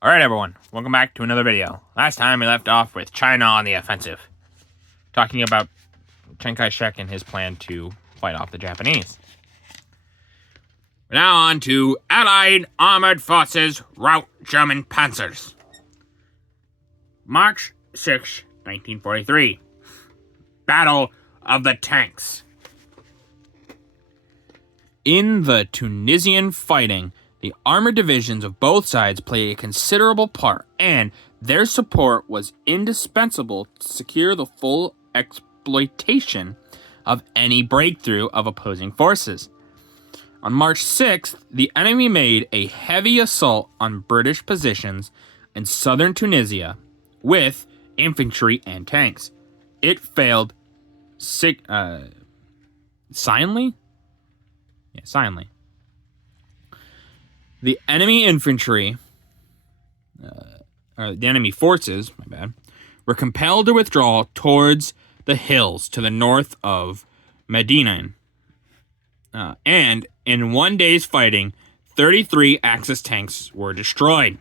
Alright everyone, welcome back to another video. Last time we left off with China on the offensive, talking about Chiang Kai-shek and his plan to fight off the Japanese. We're now on to Allied Armored Forces rout German panzers. March 6, 1943. Battle of the Tanks. In the Tunisian fighting, the armored divisions of both sides played a considerable part, and their support was indispensable to secure the full exploitation of any breakthrough of opposing forces. On March 6th, the enemy made a heavy assault on British positions in southern Tunisia with infantry and tanks. It failed signally. The enemy infantry, or the enemy forces, were compelled to withdraw towards the hills to the north of Medina. And in one day's fighting, 33 Axis tanks were destroyed,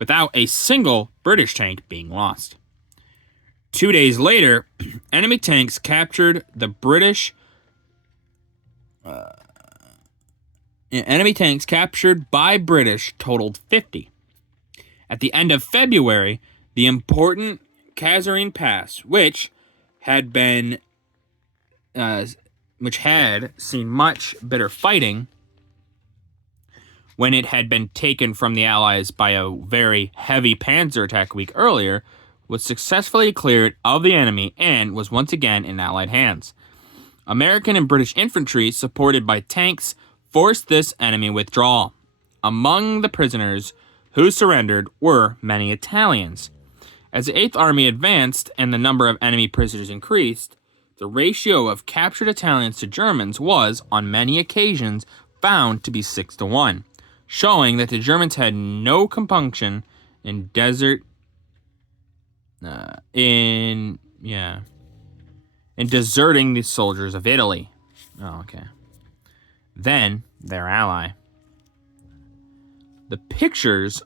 without a single British tank being lost. 2 days later, enemy tanks captured the British. Enemy tanks captured by British totaled 50. At the end of February, the important Kasserine Pass, which had seen much bitter fighting when it had been taken from the Allies by a very heavy panzer attack a week earlier, was successfully cleared of the enemy and was once again in Allied hands. American and British infantry, supported by tanks, forced this enemy withdrawal. Among the prisoners who surrendered were many Italians. As the 8th Army advanced and the number of enemy prisoners increased, the ratio of captured Italians to Germans was, on many occasions, found to be 6-1, showing that the Germans had no compunction in deserting the soldiers of Italy. Oh, okay. Then their ally. The pictures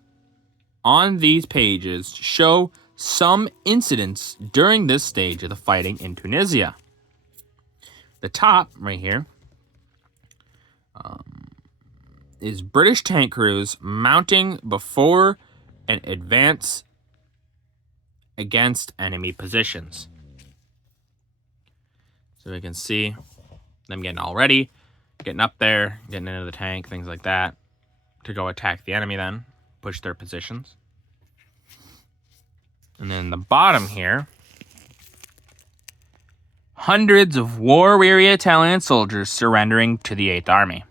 on these pages show some incidents during this stage of the fighting in Tunisia. The top, right here, is British tank crews mounting before an advance against enemy positions. So we can see them getting all ready, getting up there, getting into the tank, things like that, to go attack the enemy then, push their positions. And then the bottom here, hundreds of war-weary Italian soldiers surrendering to the 8th Army.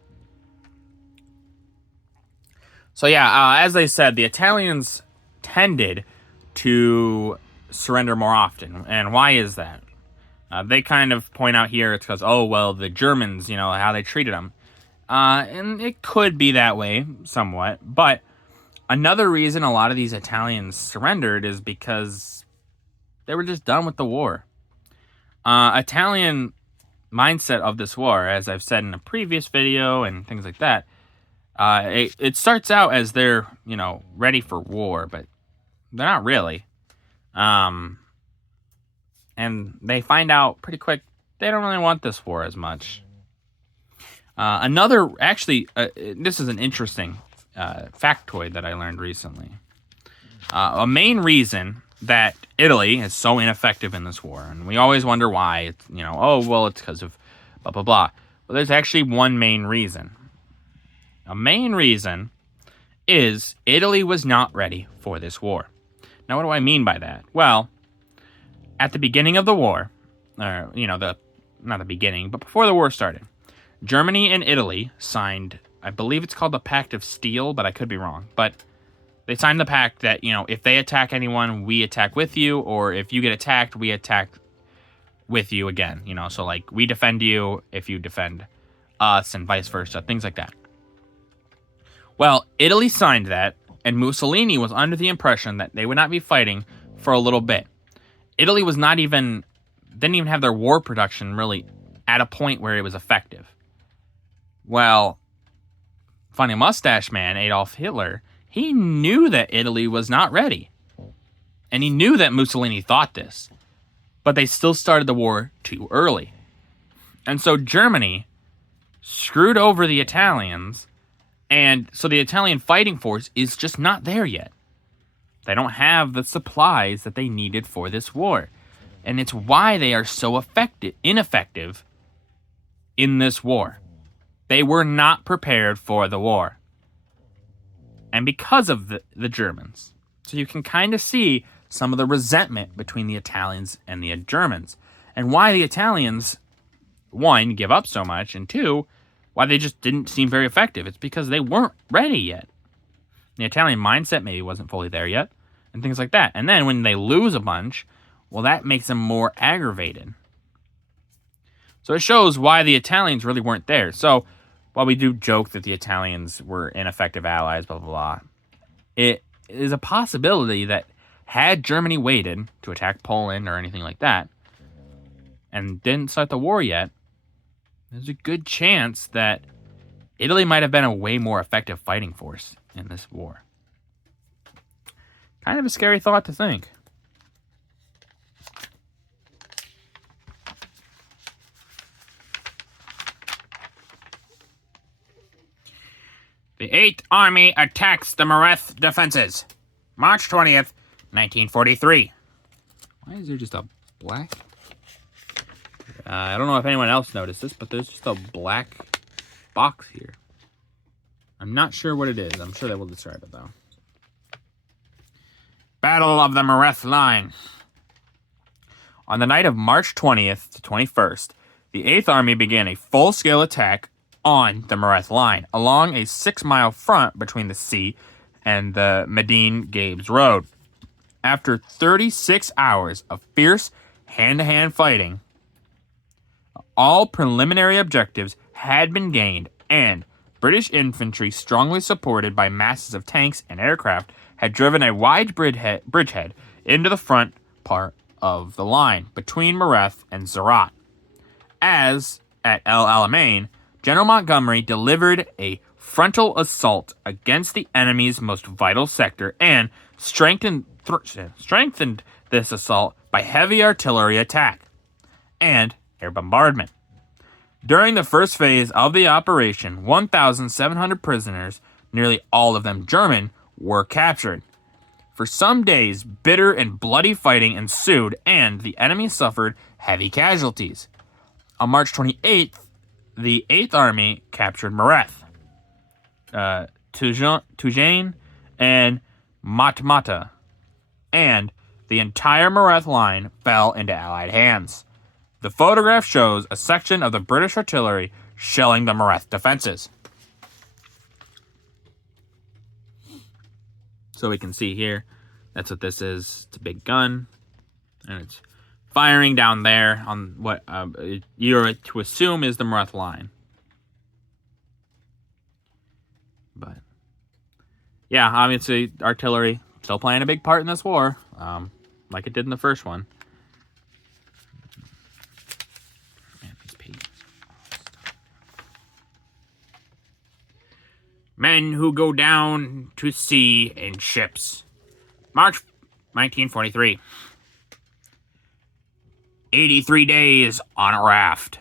So yeah, as I said, the Italians tended to surrender more often. And why is that? They kind of point out here it's because, the Germans, how they treated them. And it could be that way, somewhat. But another reason a lot of these Italians surrendered is because they were just done with the war. Italian mindset of this war, as I've said in a previous video and things like that, it starts out as they're, ready for war, but they're not really. And they find out pretty quick they don't really want this war as much. This is an interesting factoid that I learned recently. A main reason that Italy is so ineffective in this war, and we always wonder why, it's because of blah, blah, blah. Well, there's actually one main reason. A main reason is Italy was not ready for this war. Now, what do I mean by that? Well, at the beginning of the war, not the beginning, but before the war started, Germany and Italy signed, I believe it's called the Pact of Steel, but I could be wrong. But they signed the pact that, if they attack anyone, we attack with you, or if you get attacked, we attack with you again. So like we defend you if you defend us and vice versa, things like that. Well, Italy signed that, and Mussolini was under the impression that they would not be fighting for a little bit. Italy didn't even have their war production really at a point where it was effective. Well, funny mustache man, Adolf Hitler, he knew that Italy was not ready. And he knew that Mussolini thought this. But they still started the war too early. And so Germany screwed over the Italians, and so the Italian fighting force is just not there yet. They don't have the supplies that they needed for this war. And it's why they are so ineffective in this war. They were not prepared for the war. And because of the Germans. So you can kind of see some of the resentment between the Italians and the Germans. And why the Italians, one, give up so much, and two, why they just didn't seem very effective. It's because they weren't ready yet. The Italian mindset maybe wasn't fully there yet, and things like that. And then when they lose a bunch, well, that makes them more aggravated. So it shows why the Italians really weren't there. So while we do joke that the Italians were ineffective allies, blah, blah, blah, it is a possibility that had Germany waited to attack Poland or anything like that, and didn't start the war yet, there's a good chance that Italy might have been a way more effective fighting force in this war. Kind of a scary thought to think. The 8th Army attacks the Mareth defenses. March 20th, 1943. Why is there just a black? I don't know if anyone else noticed this, but there's just a black box here. I'm not sure what it is. I'm sure they will describe it, though. Battle of the Mareth Line. On the night of March 20th to 21st, the 8th Army began a full-scale attack on the Mareth Line, along a 6-mile front between the sea and the Medine-Gabes Road. After 36 hours of fierce hand-to-hand fighting, all preliminary objectives had been gained, and British infantry, strongly supported by masses of tanks and aircraft, had driven a wide bridgehead into the front part of the line between Mareth and Zerat. As at El Alamein, General Montgomery delivered a frontal assault against the enemy's most vital sector and strengthened this assault by heavy artillery attack and air bombardment. During the first phase of the operation, 1,700 prisoners, nearly all of them German, were captured. For some days, bitter and bloody fighting ensued, and the enemy suffered heavy casualties. On March 28th, the 8th Army captured Mareth, Tujain, and Matmata, and the entire Mareth line fell into Allied hands. The photograph shows a section of the British artillery shelling the Mareth defenses. So we can see here, that's what this is. It's a big gun, and it's firing down there on what you're to assume is the Mareth line. But yeah, obviously artillery still playing a big part in this war, like it did in the first one. Man, these pages. Men who go down to sea in ships. March 1943. 83 days on a raft.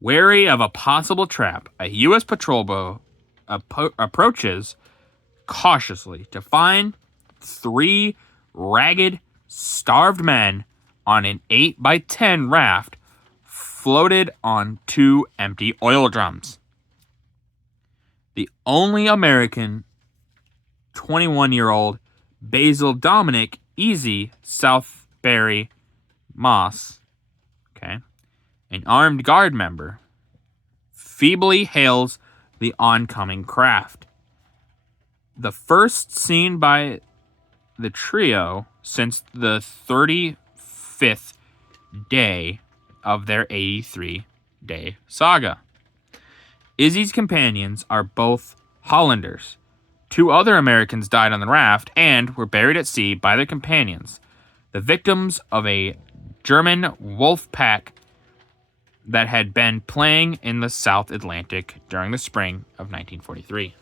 Wary of a possible trap, a U.S. patrol boat approaches cautiously to find 3 ragged, starved men on an 8x10 raft floated on 2 empty oil drums. The only American, 21-year-old Basil Dominic Easy Southbury Moss, okay, an armed guard member, feebly hails the oncoming craft. The first seen by the trio since the 35th day of their 83-day saga. Izzy's companions are both Hollanders. 2 other Americans died on the raft and were buried at sea by their companions, the victims of a German wolf pack that had been playing in the South Atlantic during the spring of 1943.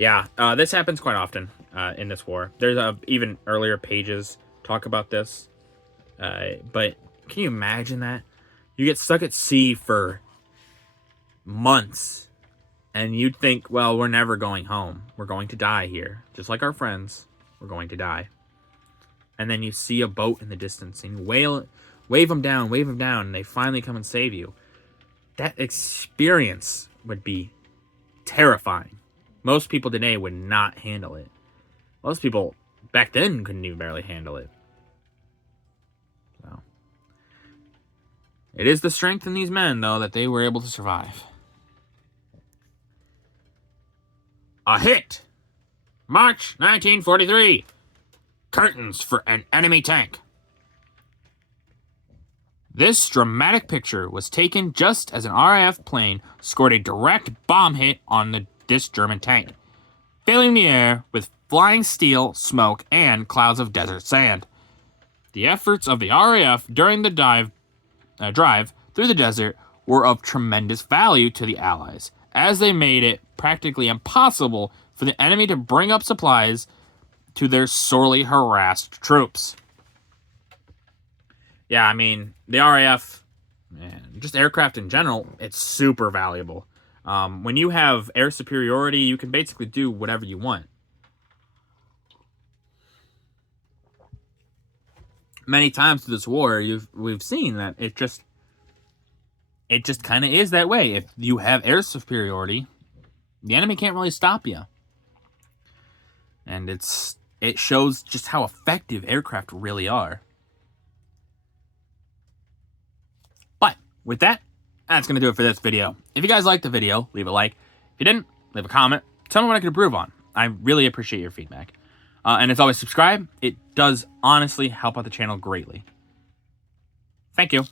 Yeah, this happens quite often in this war. There's even earlier pages talk about this. But can you imagine that? You get stuck at sea for months, and you'd think, well, we're never going home. We're going to die here. Just like our friends, we're going to die. And then you see a boat in the distance, and you wave them down, and they finally come and save you. That experience would be terrifying. Most people today would not handle it. Most people back then couldn't even barely handle it. So, it is the strength in these men, though, that they were able to survive. A hit! March 1943. Curtains for an enemy tank. This dramatic picture was taken just as an RAF plane scored a direct bomb hit on this German tank, filling the air with flying steel, smoke, and clouds of desert sand. The efforts of the RAF during the drive through the desert were of tremendous value to the Allies, as they made it practically impossible for the enemy to bring up supplies to their sorely harassed troops. Yeah, I mean, the RAF, man, just aircraft in general, it's super valuable. When you have air superiority, you can basically do whatever you want. Many times through this war, we've seen that it just kind of is that way. If you have air superiority, the enemy can't really stop you. And it shows just how effective aircraft really are. But with that, that's going to do it for this video. If you guys liked the video, leave a like. If you didn't, leave a comment. Tell me what I could improve on. I really appreciate your feedback. And as always, subscribe. It does honestly help out the channel greatly. Thank you.